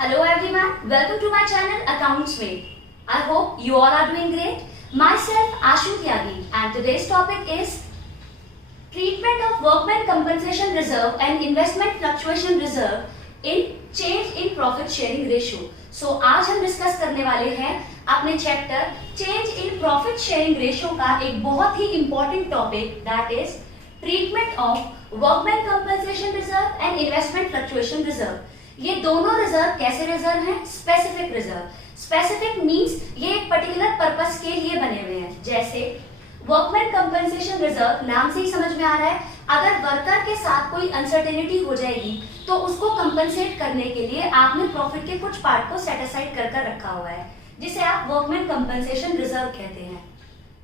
Hello everyone, welcome to my channel Accounts Way. I hope you all are doing great. Myself Ashu Tyagi and today's topic is treatment of workman compensation reserve and investment fluctuation reserve in change in profit sharing ratio. So आज हम discuss करने वाले हैं अपने chapter change in profit sharing ratio का एक बहुत ही important topic that is treatment of workman compensation reserve and investment fluctuation reserve. ये दोनों रिजर्व कैसे रिजर्व हैं? Specific reserve. स्पेसिफिक मींस ये एक पर्टिकुलर पर्पस के लिए बने हुए हैं। जैसे वर्कमैन कंपनसेशन रिजर्व नाम से ही समझ में आ रहा है, अगर वर्कर के साथ कोई अनसर्टेनिटी हो जाएगी तो उसको कंपनसेट करने के लिए आपने प्रॉफिट के कुछ पार्ट को सेट असाइड कर रखा हुआ है, जिसे आप वर्कमैन कंपनसेशन रिजर्व कहते हैं।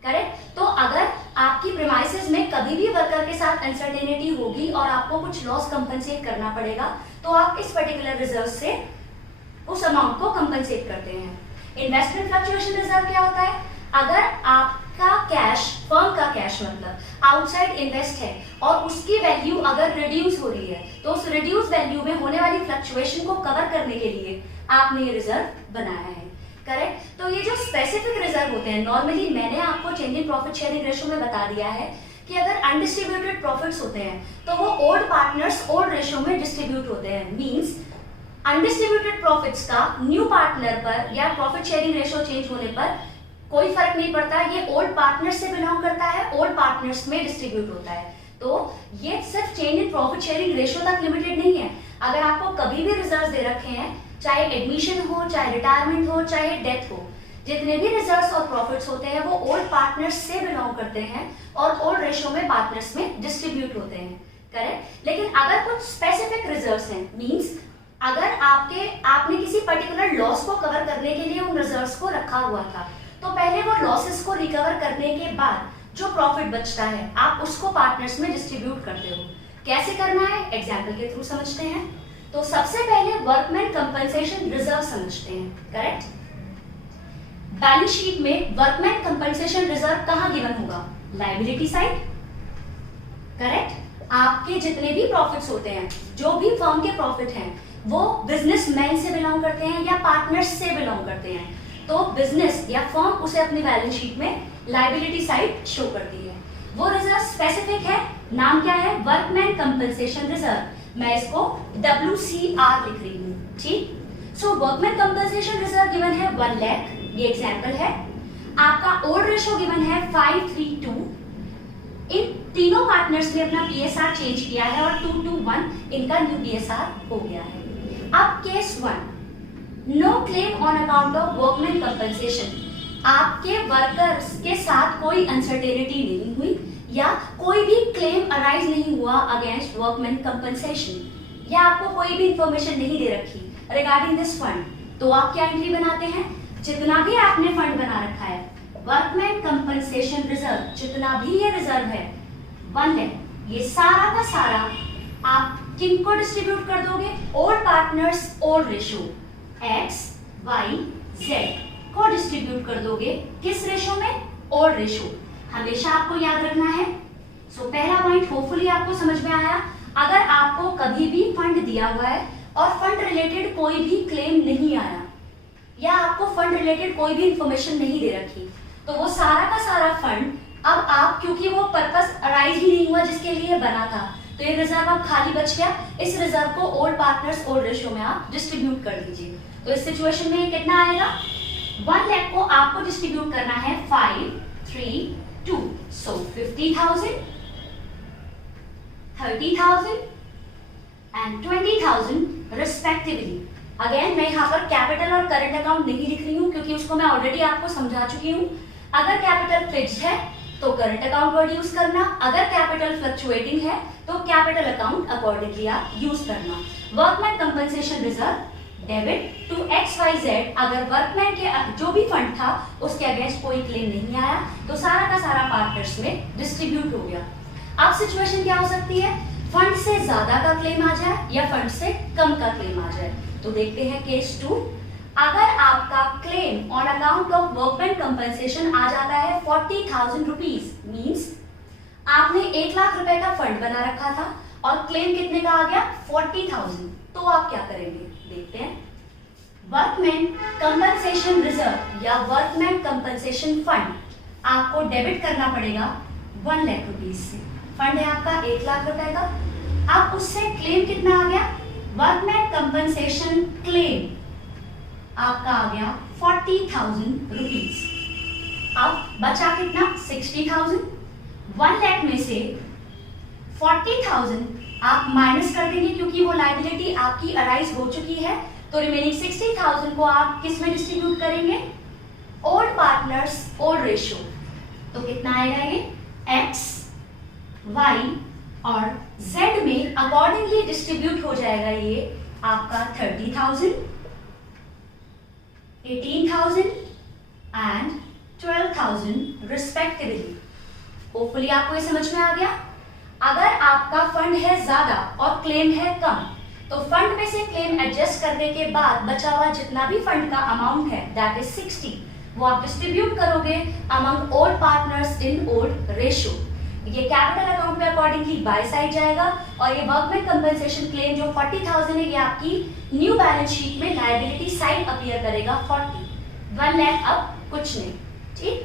करेक्ट? तो अगर आपकी प्रीमाइसेस में कभी भी वर्कर के साथ अनसर्टेनिटी होगी और आपको कुछ लॉस कंपनसेट करना पड़ेगा तो आप इस पर्टिकुलर रिजर्व से उस अमाउंट को कंपनसेट करते हैं। इन्वेस्टमेंट फ्लक्चुएशन रिजर्व क्या होता है? अगर आपका कैश, फर्म का कैश मतलब आउटसाइड इन्वेस्ट है और उसकी वैल्यू अगर रिड्यूस हो रही है तो उस रिड्यूस वैल्यू में होने वाली फ्लक्चुएशन को कवर करने के लिए आपने ये रिजर्व बनाया है। करेक्ट? तो ये जो स्पेसिफिक रिजर्व होते हैं, नॉर्मली मैंने आपको change in profit sharing ratio में बता दिया है कि अगर अनडिस्ट्रीब्यूटेड प्रॉफिट्स होते हैं तो वो ओल्ड पार्टनर्स ओल्ड रेशियो में डिस्ट्रीब्यूट होते हैं। मींस अनडिस्ट्रीब्यूटेड प्रॉफिट्स का न्यू पार्टनर पर या प्रॉफिट शेयरिंग रेशियो चेंज होने पर कोई फर्क नहीं पड़ता, ये ओल्ड पार्टनर्स से बिलोंग करता है, ओल्ड पार्टनर्स में डिस्ट्रीब्यूट होता है। तो ये सिर्फ change in profit sharing ratio तक लिमिटेड नहीं है। अगर आपको कभी भी रिजर्व दे रखे हैं, चाहे एडमिशन हो, चाहे रिटायरमेंट हो, चाहे डेथ हो, जितने भी रिजर्व्स और प्रॉफिट्स होते हैं वो ओल्ड पार्टनर्स से बिलोंग करते हैं और ओल्ड रेशियो में पार्टनर्स में डिस्ट्रीब्यूट होते हैं। करेक्ट? लेकिन अगर कुछ स्पेसिफिक रिजर्व्स हैं, मींस अगर आपने किसी पर्टिकुलर लॉस को कवर करने के लिए उन रिजर्व्स को रखा हुआ था, तो पहले वो लॉसेस को रिकवर करने के बाद जो प्रॉफिट बचता है आप उसको पार्टनर्स में डिस्ट्रीब्यूट करते हो। कैसे करना है एग्जाम्पल के थ्रू समझते हैं। तो सबसे पहले वर्कमैन कंपनसेशन रिजर्व समझते हैं। करेक्ट? बैलेंस शीट में वर्कमैन कंपनसेशन रिजर्व कहां गिवन होगा? Liability side. करेक्ट? आपके जितने भी प्रॉफिट्स होते हैं, जो भी फर्म के प्रॉफिट हैं, वो बिजनेसमैन से बिलोंग करते हैं या पार्टनर्स से बिलोंग करते हैं, तो बिजनेस या फर्म उसे अपनी बैलेंस शीट में लायबिलिटी साइड शो करती है। वो रिजर्व स्पेसिफिक है, नाम क्या है? Workman compensation reserve. मैं इसको WCR लिख रही हूँ। ठीक? सो वर्कमैन कंपनसेशन रिजर्व गिवन है 1 लाख, ये एग्जांपल है। आपका ओल्ड रेशियो गिवन है 5:3:2। इन तीनों पार्टनर्स ने अपना PSR चेंज किया है और 2:1 इनका न्यू PSR हो गया है। अब case 1, no claim on account of workman compensation. आपके वर्कर्स के साथ कोई अनसर्टेनिटी नहीं हुई या कोई भी क्लेम अराइज नहीं हुआ अगेंस्ट वर्कमैन कंपनसेशन, या आपको कोई भी इंफॉर्मेशन नहीं दे रखी रिगार्डिंग दिस फंड, तो आप क्या एंट्री बनाते हैं? जितना भी आपने फंड बना रखा है वर्कमैन कंपनसेशन रिजर्व, जितना भी ये रिजर्व है 1 लाख, ये सारा का सारा आप किनको डिस्ट्रीब्यूट कर दोगे? Old partners old ratio X, Y, Z को डिस्ट्रीब्यूट कर दोगे। किस रेशियो में? Old ratio. हमेशा आपको याद रखना है। सो पहला पॉइंट होपफुली आपको समझ में आया। अगर आपको कभी भी फंड दिया हुआ है और फंड रिलेटेड कोई भी क्लेम नहीं आया या आपको फंड रिलेटेड कोई भी इंफॉर्मेशन नहीं दे रखी, तो वो सारा का सारा फंड अब आप, क्योंकि वो पर्पस अराइज ही नहीं हुआ जिसके लिए बना था, तो ये रिजर्व अब खाली बच गया। इस रिजर्व को ओल्ड पार्टनर्स ओल्ड रेशियो में आप डिस्ट्रीब्यूट कर दीजिए। तो इस सिचुएशन में कितना आएगा? 1 लाख को आपको डिस्ट्रीब्यूट करना है 5:3:2। सो 50,000, 30,000 एंड 20,000 रिस्पेक्टिवली। अगेन मैं यहाँ पर कैपिटल और करंट अकाउंट नहीं लिख रही हूँ क्योंकि उसको मैं ऑलरेडी आपको समझा चुकी हूँ। अगर कैपिटल फिक्स्ड है तो करंट अकाउंट वर्ड यूज करना, अगर कैपिटल फ्लक्चुएटिंग है तो कैपिटल अकाउंट अकॉर्डिंगली आप यूज करना। Workman compensation reserve debit to XYZ। अगर वर्कमैन के जो भी फंड था उसके अगेंस्ट कोई क्लेम नहीं आया तो सारा का सारा पार्टनर्स में डिस्ट्रीब्यूट हो गया। अब सिचुएशन क्या हो सकती है? फंड से ज्यादा का क्लेम आ जाए या फंड से कम का क्लेम आ जाए। तो देखते हैं केस 2। अगर आपका claim on account of workman compensation आ जाता है 40,000 रुपीज, मीन्स आपने 1 लाख रुपए का फंड बना रखा था और क्लेम कितने का आ गया? 40,000, तो आप क्या करेंगे? देखते हैं। वर्कमैन कंपनसेशन रिजर्व या वर्कमैन कंपनसेशन फंड आपको डेबिट करना पड़ेगा 1 लाख रुपीज से। फंड है आपका 1 लाख रुपए का। अब उससे क्लेम कितना आ गया? वर्कमैन कंपनसेशन क्लेम आपका आ गया 40,000 रुपीज। अब बचा कितना? 60,000। 1 लाख में से 40,000 आप माइनस कर देंगे क्योंकि वो लायबिलिटी आपकी अराइज हो चुकी है, तो रिमेनिंग 60,000 को आप किस में डिस्ट्रीब्यूट करेंगे? Old partners old ratio. तो कितना आएगा ये? एक्स, वाई और जेड में अकॉर्डिंगली डिस्ट्रीब्यूट हो जाएगा ये आपका 30,000, 18,000 एंड 12,000 रिस्पेक्टिवली। होपफुली आपको ये समझ में आ गया। अगर आपका फंड है ज्यादा और क्लेम है कम, तो फंड में से क्लेम एडजस्ट करने के बाद बचा हुआ जितना भी फंड का अमाउंट है दैट इज 60, वो आप डिस्ट्रीब्यूट करोगे among old partners in old ratio. ये कैपिटल अकाउंट में अकॉर्डिंगली बाय साइड जाएगा और ये वर्कमैन कंपनसेशन क्लेम जो 40,000 है ये आपकी न्यू बैलेंस शीट में लायबिलिटी साइड अपीयर करेगा 40। 1 लाख अब कुछ नहीं। ठीक,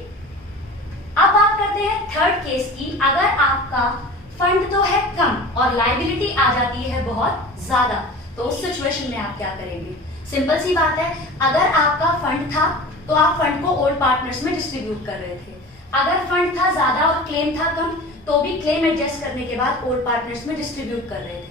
अब बात करते हैं थर्ड केस की। अगर आपका फंड तो है कम और लायबिलिटी आ जाती है बहुत ज्यादा, तो उस सिचुएशन में आप क्या करेंगे? सिंपल सी बात है, अगर आपका फंड था तो आप फंड को ओल्ड पार्टनर्स में डिस्ट्रीब्यूट कर रहे थे। अगर फंड था ज्यादा और क्लेम था कम, तो भी क्लेम एडजस्ट करने के बाद ओल्ड पार्टनर्स में डिस्ट्रीब्यूट कर रहे थे।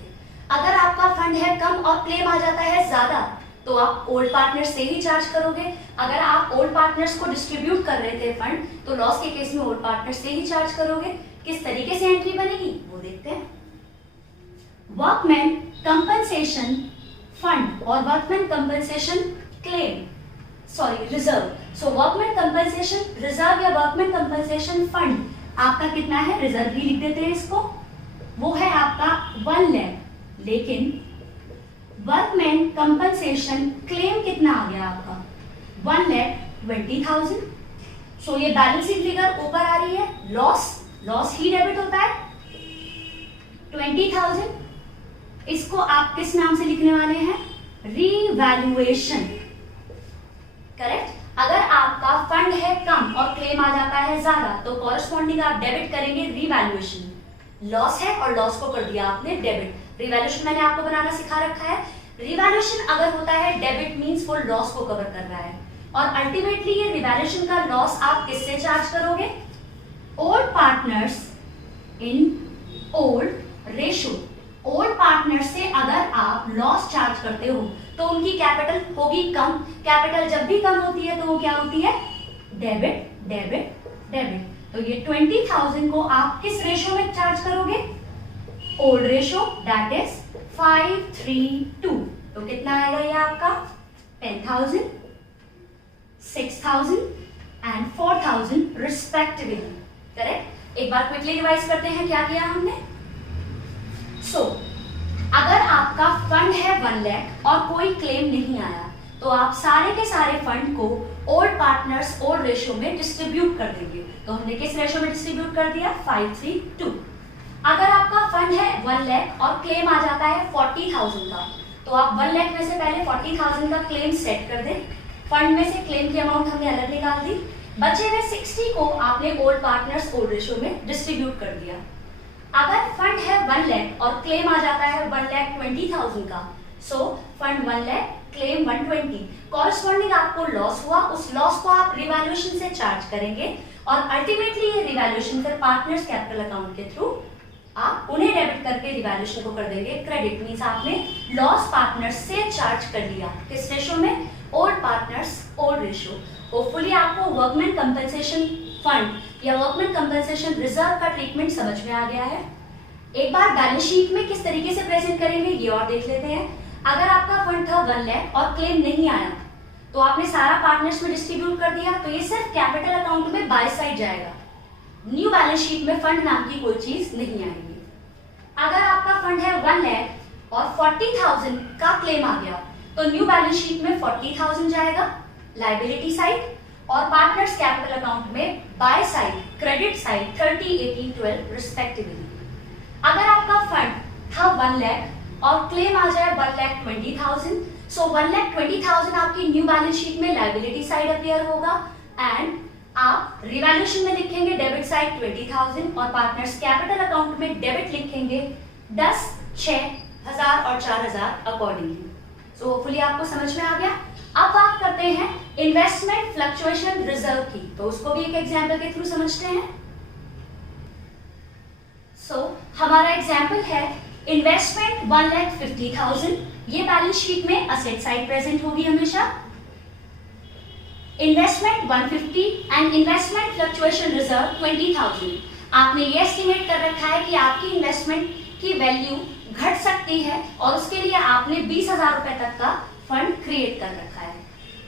अगर आपका फंड है कम और क्लेम आ जाता है ज्यादा, तो आप ओल्ड पार्टनर्स से ही चार्ज करोगे। अगर आप ओल्ड पार्टनर्स को डिस्ट्रीब्यूट कर रहे थे फंड, तो लॉस के केस में ओल्ड पार्टनर्स से ही चार्ज करोगे। किस तरीके से एंट्री बनेगी वो देखते हैं। वर्कमैन कंपनसेशन फंड और वर्कमैन कंपनसेशन क्लेम रिजर्व। सो वर्कमैन कंपनसेशन रिजर्व या वर्कमैन कंपनसेशन फंड आपका कितना है? रिजर्व भी लिख देते हैं इसको, वो है आपका 1 लाख। लेकिन वर्कमैन कंपनसेशन क्लेम कितना आ गया आपका? 1,20,000। सो ये बैलेंस शीट फिगर ऊपर आ रही है, लॉस ही डेबिट होता है 20,000। इसको आप किस नाम से लिखने वाले हैं? रीवैल्यूएशन। करेक्ट। अगर आपका फंड है कम और क्लेम आ जाता है ज्यादा, तो कॉरेस्पॉन्डिंग आप डेबिट करेंगे रीवैल्यूएशन। लॉस है और लॉस को कर दिया आपने डेबिट। रीवैल्यूएशन मैंने आपको बनाना सिखा रखा है। रीवैल्यूएशन अगर होता है डेबिट मींस वो लॉस को कवर कर रहा है, और अल्टीमेटली ये रीवैल्यूएशन का लॉस आप किससे चार्ज करोगे? Old partners in old ratio. Old partner से अगर आप लॉस चार्ज करते हो तो उनकी कैपिटल होगी कम। कैपिटल जब भी कम होती है तो वो क्या होती है? Debit debit debit. तो ये 20,000 को आप किस रेशियो में चार्ज करोगे? Old ratio, that is 5:3:2। तो कितना आएगा ये आपका? 10,000, 6,000 एंड 4,000 रिस्पेक्टिवली। करेक्ट। एक बार क्विकली रिवाइज करते हैं क्या किया हमने। अगर आपका फंड है 1 लाख और कोई क्लेम नहीं आया, तो आप सारे के सारे फंड को ओल्ड पार्टनर्स ओल्ड रेशियो में डिस्ट्रीब्यूट कर देंगे। तो हमने किस रेशियो में डिस्ट्रीब्यूट कर दिया? 5:3:2। अगर आपका फंड है 1 लाख और क्लेम आ जाता है 40,000 का, तो आप 1 लाख में से पहले 40,000 का क्लेम सेट कर दें। फंड में से क्लेम की अमाउंट हमने अलग निकाल दी। बचे हुए 60 को आपने ओल्ड पार्टनर्स ओल्ड रेशियो में डिस्ट्रीब्यूट कर दिया। अगर फंड है 1 लाख और क्लेम आ जाता है 1,20,000 का, so fund 1 lakh, claim 120। Corresponding आपको लॉस हुआ, उस लॉस को आप रिवैल्यूएशन से चार्ज करेंगे और अल्टीमेटली ये रिवैल्यूएशन फिर पार्टनर्स कैपिटल अकाउंट के थ्रू आप उन्हें डेबिट करके रिवैल्यूएशन को कर देंगे क्रेडिट। मींस आपने लॉस पार्टनर्स से चार्ज कर लिया। किस रेशियो में? Old partners old ratio. Hopefully आपको वर्कमैन कंपनसेशन फंड या वर्कमैन कंपनसेशन रिजर्व का ट्रीटमेंट समझ में आ गया है। एक बार बैलेंस शीट में किस तरीके से प्रेजेंट करेंगे ये और देख लेते हैं। अगर आपका फंड था 1 लाख और क्लेम नहीं आया, तो आपने सारा पार्टनर्स में डिस्ट्रीब्यूट कर दिया, तो ये सिर्फ कैपिटल अकाउंट में बाय साइड जाएगा। न्यू बैलेंस शीट में फंड नाम की कोई चीज नहीं आएगी। अगर आपका फंड है 1 लाख और 40,000 का क्लेम आ गया, तो न्यू बैलेंस शीट में 40,000 जाएगा लायबिलिटी साइड, और पार्टनर्स कैपिटल अकाउंट में by side credit side 30, 18, 12 respectively. अगर आपका फंड था 1 लाख और क्लेम आ जाए 1,20,000, सो 1,20,000 आपकी न्यू बैलेंस शीट में लायबिलिटी साइड अपीयर होगा एंड आप रिवैल्यूएशन में लिखेंगे डेबिट साइड 20,000 और पार्टनर्स कैपिटल अकाउंट में डेबिट लिखेंगे 10, 6,000 और 4,000 अकॉर्डिंगली। सो होपफुली आपको समझ में आ गया। अब बात करते हैं इन्वेस्टमेंट फ्लक्चुएशन रिजर्व की, तो उसको भी एक एग्जांपल के थ्रू समझते हैं। हमारा एग्जांपल है इन्वेस्टमेंट 1,50,000, ये बैलेंस शीट में असेट साइड प्रेजेंट होगी हमेशा। Investment 150 and investment fluctuation reserve 20,000। आपने ये एस्टिमेट कर रखा है कि आपकी इन्वेस्टमेंट की वैल्यू घट सकती है और उसके लिए आपने 20,000 रुपए तक का फंड क्रिएट कर रखा है।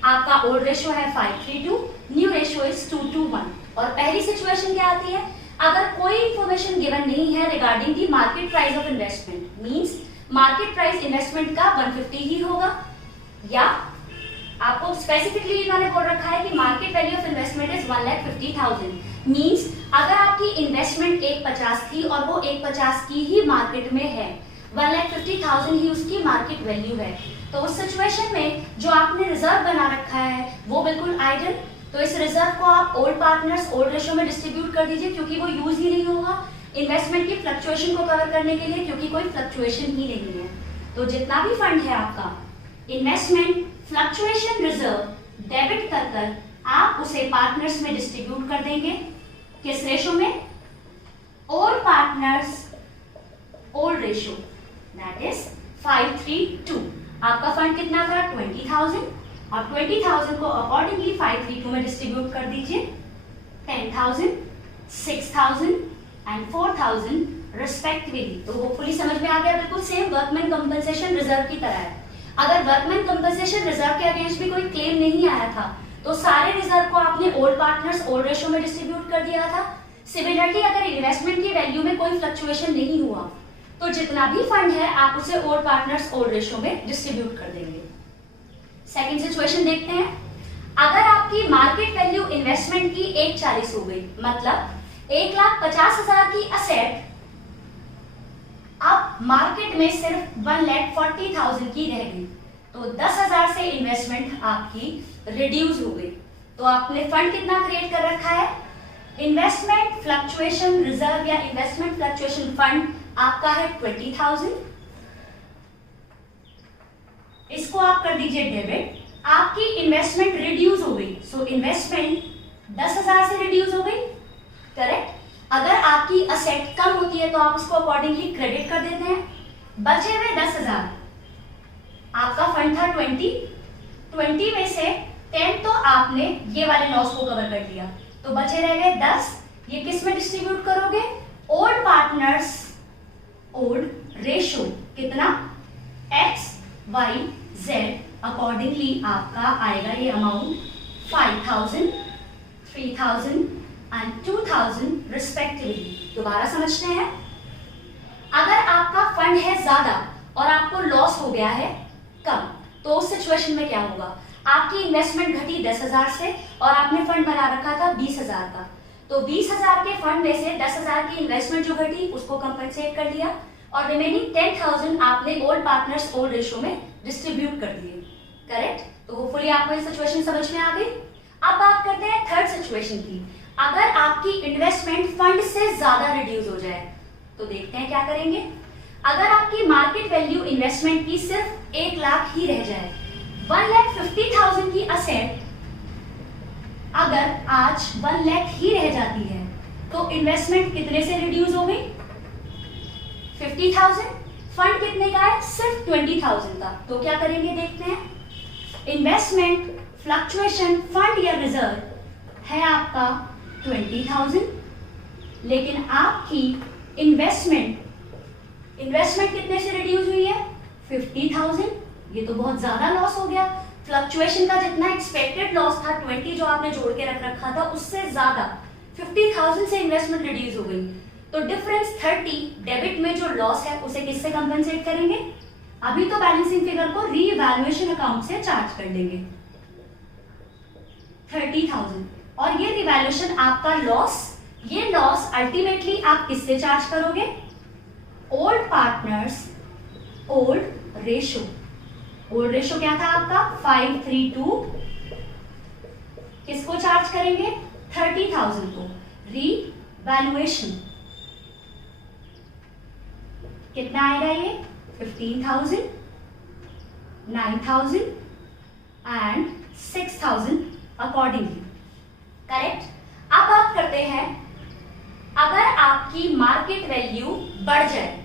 आपका ओल्ड रेशियो है 5:3, न्यू रेशियो इज 2:1। और पहली सिचुएशन क्या आती है, अगर कोई इंफॉर्मेशन गिवन नहीं है regarding the market price of investment, means market price investment का 150 ही होगा, या आपको स्पेसिफिकली इन्होंने बोल रखा है कि market value of investment is 1,50,000, means अगर आपकी इन्वेस्टमेंट 1,50 थी और वो 1,50 की ही मार्केट में है, 1,50,000 ही उसकी मार्केट वैल्यू है, तो उस सिचुएशन में जो आपने रिजर्व बना रखा है वो बिल्कुल आइडल, तो इस रिजर्व को आप ओल्ड पार्टनर्स ओल्ड रेशियो में डिस्ट्रीब्यूट कर दीजिए क्योंकि वो यूज ही नहीं होगा इन्वेस्टमेंट की फ्लक्चुएशन को कवर करने के लिए, क्योंकि कोई फ्लक्चुएशन ही नहीं है। तो जितना भी फंड है आपका इन्वेस्टमेंट फ्लक्चुएशन रिजर्व डेबिट कर आप उसे पार्टनर्स में डिस्ट्रीब्यूट कर देंगे। किस रेशियो में? Old partners old ratio, that is 5:3:2। आपका फंड कितना था? 20,000, और 20,000 को अकॉर्डिंगली 5:3:2 में डिस्ट्रीब्यूट कर दीजिए। 10,000, 6,000 एंड 4,000 रिस्पेक्टिवली। तो होपफुली समझ में आ गया, बिल्कुल सेम वर्कमैन कंपनसेशन रिजर्व की तरह है। अगर वर्कमैन कंपनसेशन रिजर्व के अगेंस्ट भी कोई क्लेम नहीं आया था तो सारे रिजर्व को आपने ओल्ड पार्टनर्स ओल्ड रेशियो में डिस्ट्रीब्यूट कर दिया था। सिमिलरली अगर इन्वेस्टमेंट की वैल्यू में कोई फ्लक्चुएशन नहीं हुआ तो जितना भी फंड है आप उसे ओल्ड पार्टनर्स ओल्ड रेशियो में डिस्ट्रीब्यूट कर देंगे। सेकंड सिचुएशन देखते हैं, अगर आपकी मार्केट वैल्यू इन्वेस्टमेंट की 1,40 हो गई, मतलब 1,50,000 की असेट अब मार्केट में सिर्फ 1,40,000 की रह गई, तो 10,000 से इन्वेस्टमेंट आपकी रिड्यूस हो गई। तो आपने फंड कितना क्रिएट कर रखा है? इन्वेस्टमेंट फ्लक्चुएशन रिजर्व या इन्वेस्टमेंट फ्लक्चुएशन फंड आपका है 20,000। इसको आप कर दीजिए डेबिट। आपकी इन्वेस्टमेंट रिड्यूस हो गई, सो इन्वेस्टमेंट 10,000 से रिड्यूस हो गई, करेक्ट। अगर आपकी असेट कम होती है तो आप उसको अकॉर्डिंगली क्रेडिट कर देते हैं। बचे हुए 10,000, आपका फंड था 20 में से 10 तो आपने ये वाले लॉस को कवर कर लिया, तो बचे रह गए 10। ये किस में डिस्ट्रीब्यूट करोगे? ओल्ड पार्टनर्स ओल्ड रेशियो, कितना? X, Y, Z अकॉर्डिंगली आपका आएगा ये अमाउंट 5,000, 3,000 एंड 2,000 रिस्पेक्टिवली। दोबारा समझते हैं, अगर आपका फंड है ज्यादा और आपको लॉस हो गया है कम, तो उस सिचुएशन में क्या होगा? आपकी इन्वेस्टमेंट घटी 10,000 से और आपने फंड बना रखा था 20,000 का, तो 20,000 के फंड में से 10,000 की इन्वेस्टमेंट जो घटी उसको कंपनसेट कर लिया और रिमेनिंग 10,000 आपने ओल्ड पार्टनर्स ओल्ड रेशियो में डिस्ट्रीब्यूट कर दिए, करेक्ट। तो होपफुली आपको ये सिचुएशन समझ में आ गई। अब बात करते हैं थर्ड सिचुएशन की, अगर आपकी इन्वेस्टमेंट फंड से ज्यादा रिड्यूस हो जाए तो देखते हैं क्या करेंगे। अगर आपकी मार्केट वैल्यू इन्वेस्टमेंट की सिर्फ 1 लाख ही रह जाए, 1,50,000 की असेट अगर आज 1 लाख ही रह जाती है तो इन्वेस्टमेंट कितने से रिड्यूस हो गई? 50,000। फंड कितने का है? सिर्फ 20,000 का, तो क्या करेंगे देखते हैं। इन्वेस्टमेंट फ्लक्चुएशन फंड या रिजर्व है आपका 20,000, लेकिन आपकी इन्वेस्टमेंट कितने से रिड्यूस हुई है? 50,000। ये तो बहुत ज्यादा लॉस हो गया। फ्लक्चुएशन का जितना एक्सपेक्टेड लॉस था 20 जो आपने जोड़ के रख रखा था उससे ज्यादा 50,000 से इन्वेस्टमेंट रिड्यूस हो गई, तो डिफरेंस 30 डेबिट में जो लॉस है उसे किससे कंपनसेट करेंगे? अभी तो बैलेंसिंग फिगर को रीवैल्यूएशन अकाउंट से चार्ज कर लेंगे 30,000, और ये रिवैल्यूएशन आपका लॉस, ये लॉस अल्टीमेटली आप किससे चार्ज करोगे? Old partners old ratio. Old ratio क्या था आपका 532, किसको चार्ज करेंगे 30,000 को। रीवैल्यूएशन कितना आएगा ये 15,000, 9,000 एंड 6,000 अकॉर्डिंगली। करेक्ट। अब बात करते हैं, अगर आपकी मार्केट वैल्यू बढ़ जाए,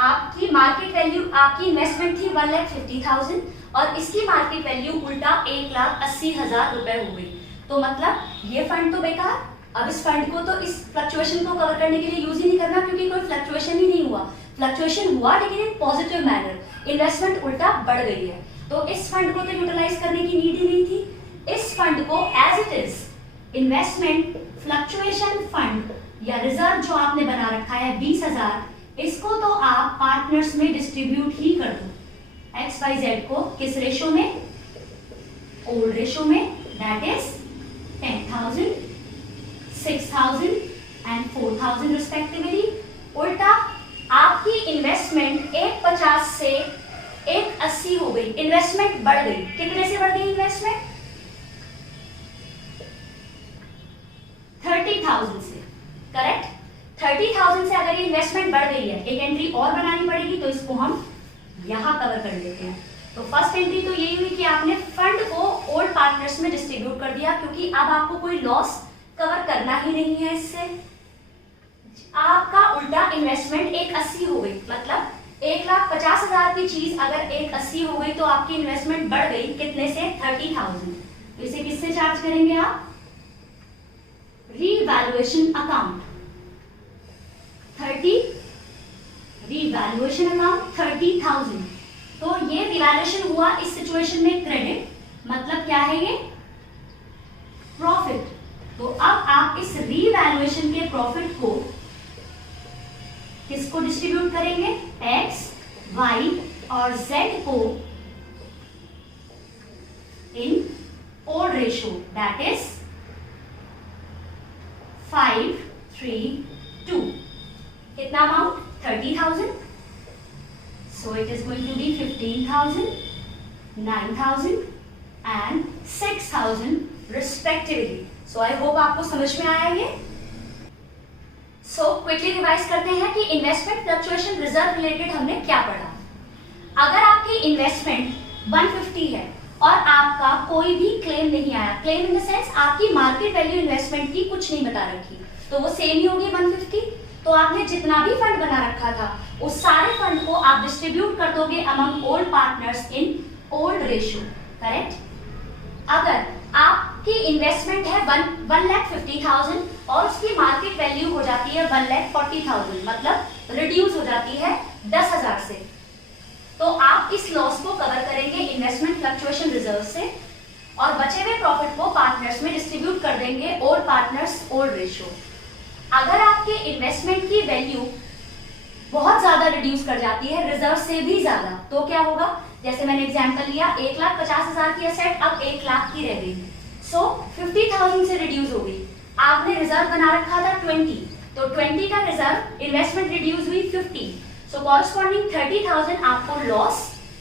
आपकी मार्केट वैल्यू, आपकी इन्वेस्टमेंट थी 1,50,000 और इसकी मार्केट वैल्यू उल्टा 1,80,000 रुपए हो गई, तो मतलब ये फंड तो बेकार। अब इस फंड को तो इस फ्लक्चुएशन को कवर करने के लिए यूज ही नहीं करना, क्योंकि कोई फ्लक्चुएशन ही नहीं हुआ। फ्लक्चुएशन हुआ लेकिन इन पॉजिटिव मैनर, इन्वेस्टमेंट उल्टा बढ़ गई है, तो इस फंड को तो यूटिलाइज करने की नीड ही नहीं थी। इस फंड को as it is investment fluctuation fund या रिजर्व जो आपने बना रखा है 20,000, इसको तो आप पार्टनर्स में डिस्ट्रीब्यूट ही कर दो। XYZ को किस रेशो में, ओल्ड रेशो में, दैट इज 10,000, 6,000 एंड 4,000 रिस्पेक्टिवली। उल्टा आपकी इन्वेस्टमेंट 150 से 180 हो गई, इन्वेस्टमेंट बढ़ गई। कितने से बढ़ गई इन्वेस्टमेंट 30,000 से। करेक्ट। 30,000 से अगर ये इन्वेस्टमेंट बढ़ गई है, एक एंट्री और बनानी पड़ेगी, तो इसको हम यहां कवर कर लेते हैं। तो फर्स्ट एंट्री तो यही हुई कि आपने फंड को ओल्ड पार्टनर्स में डिस्ट्रीब्यूट कर दिया, क्योंकि अब आपको कोई लॉस कवर करना ही नहीं है इससे। आपका उल्टा इन्वेस्टमेंट 180 हो गई, मतलब 1,50,000 की चीज अगर 180 हो गई तो आपकी इन्वेस्टमेंट बढ़ गई कितने से 30,000। तो इसे किससे चार्ज करेंगे आप, रीवैल्यूएशन अकाउंट 30, रीवैल्यूएशन अकाउंट 30,000। तो ये रिवैल्यूएशन हुआ इस सिचुएशन में क्रेडिट, मतलब क्या है ये प्रॉफिट। तो अब आप इस रीवैल्यूएशन के प्रॉफिट को किसको डिस्ट्रीब्यूट करेंगे, X, Y और Z को in old ratio, that is 532। कितना amount 30,000, so it is going to be 15,000, 9,000 and 6,000 respectively. So I hope आपको समझ में आया ये। So क्विकली रिवाइज करते हैं कि इन्वेस्टमेंट फ्लक्चुएशन रिजर्व रिलेटेड हमने क्या पढ़ा। अगर आपकी इन्वेस्टमेंट 150 है और आपका कोई भी क्लेम नहीं आया, क्लेम इन द सेंस आपकी मार्केट वैल्यू इन्वेस्टमेंट की कुछ नहीं बता रखी, तो वो सेम ही होगी 150। तो आपने जितना भी फंड बना रखा था उस सारे फंड को आप डिस्ट्रीब्यूट कर दोगे among old partners in old ratio. Correct. अगर आपकी इन्वेस्टमेंट है 1,50,000 और उसकी मार्केट वैल्यू हो जाती है 1,40,000, मतलब रिड्यूस हो जाती है 10,000 से, तो आप इस लॉस को कवर करेंगे इन्वेस्टमेंट फ्लक्चुएशन रिजर्व से और बचे हुए प्रॉफिट को पार्टनर्स में डिस्ट्रीब्यूट कर देंगे ओल्ड पार्टनर्स ओल्ड रेशियो। अगर आपके इन्वेस्टमेंट की वैल्यू बहुत ज्यादा रिड्यूस कर जाती है रिजर्व से भी ज्यादा, तो क्या होगा, जैसे मैंने एग्जांपल लिया 1,50,000 की एसेट अब 1,00,000 की रह गई, सो 50,000 से रिड्यूस हो गई। आपने रिजर्व बना रखा था 20, तो 20 का रिजर्व इन्वेस्टमेंट रिड्यूस हुई 50, सो कॉरस्पॉन्डिंग 30,000 आपको लॉस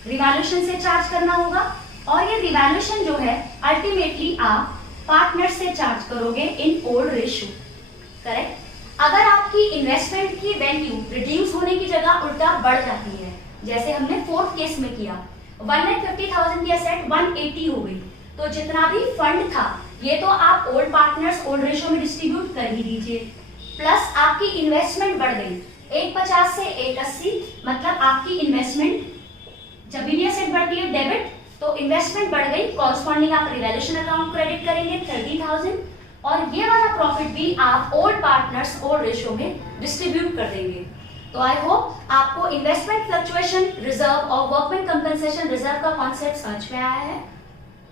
रिवैल्यूएशन से चार्ज करना होगा और ये रिवैल्यूएशन जो है अल्टीमेटली आप पार्टनर से चार्ज करोगे इन ओल्ड रेशियो। करेक्ट। अगर आपकी इन्वेस्टमेंट की वैल्यू रिड्यूस होने की जगह उल्टा बढ़ जाती है, जैसे हमने फोर्थ केस में किया, 1,50,000 की एसेट 180 हो गई, तो जितना भी फंड था ये तो आप ओल्ड पार्टनर्स ओल्ड रेशियो में डिस्ट्रीब्यूट कर ही दीजिए, प्लस आपकी इन्वेस्टमेंट बढ़ गई 150 से 180, मतलब आपकी इन्वेस्टमेंट जब भी एसेट बढ़ती है डेबिट तो इन्वेस्टमेंट बढ़ गई, कॉरस्पॉन्डिंग आप रिवैल्यूएशन अकाउंट क्रेडिट करेंगे 30,000 और ये वाला प्रॉफिट भी आप ओल्ड पार्टनर्स ओल्ड रेशियो में डिस्ट्रीब्यूट कर देंगे। तो आई होप आपको इन्वेस्टमेंट फ्लक्चुएशन रिजर्व और वर्कमैन कंपनसेशन रिजर्व का कॉन्सेप्ट समझ में आया है।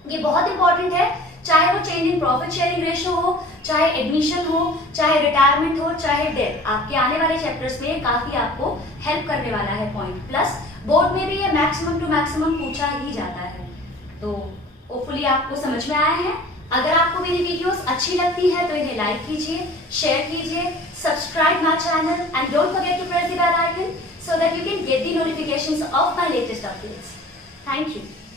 ये बहुत इंपॉर्टेंट है, चाहे वो change in profit sharing ratio हो, चाहे एडमिशन हो, चाहे रिटायरमेंट हो, चाहे डेथ, आपके आने वाले चैप्टर्स में काफी आपको हेल्प करने वाला है पॉइंट। प्लस बोर्ड में भी ये मैक्सिमम टू मैक्सिमम पूछा ही जाता है, तो होपफुली आपको समझ में आया है। अगर आपको मेरी वीडियोस अच्छी लगती है तो इन्हें लाइक कीजिए, शेयर कीजिए, subscribe my channel and don't forget to press the bell icon so that you can get the notifications of my latest updates. Thank you.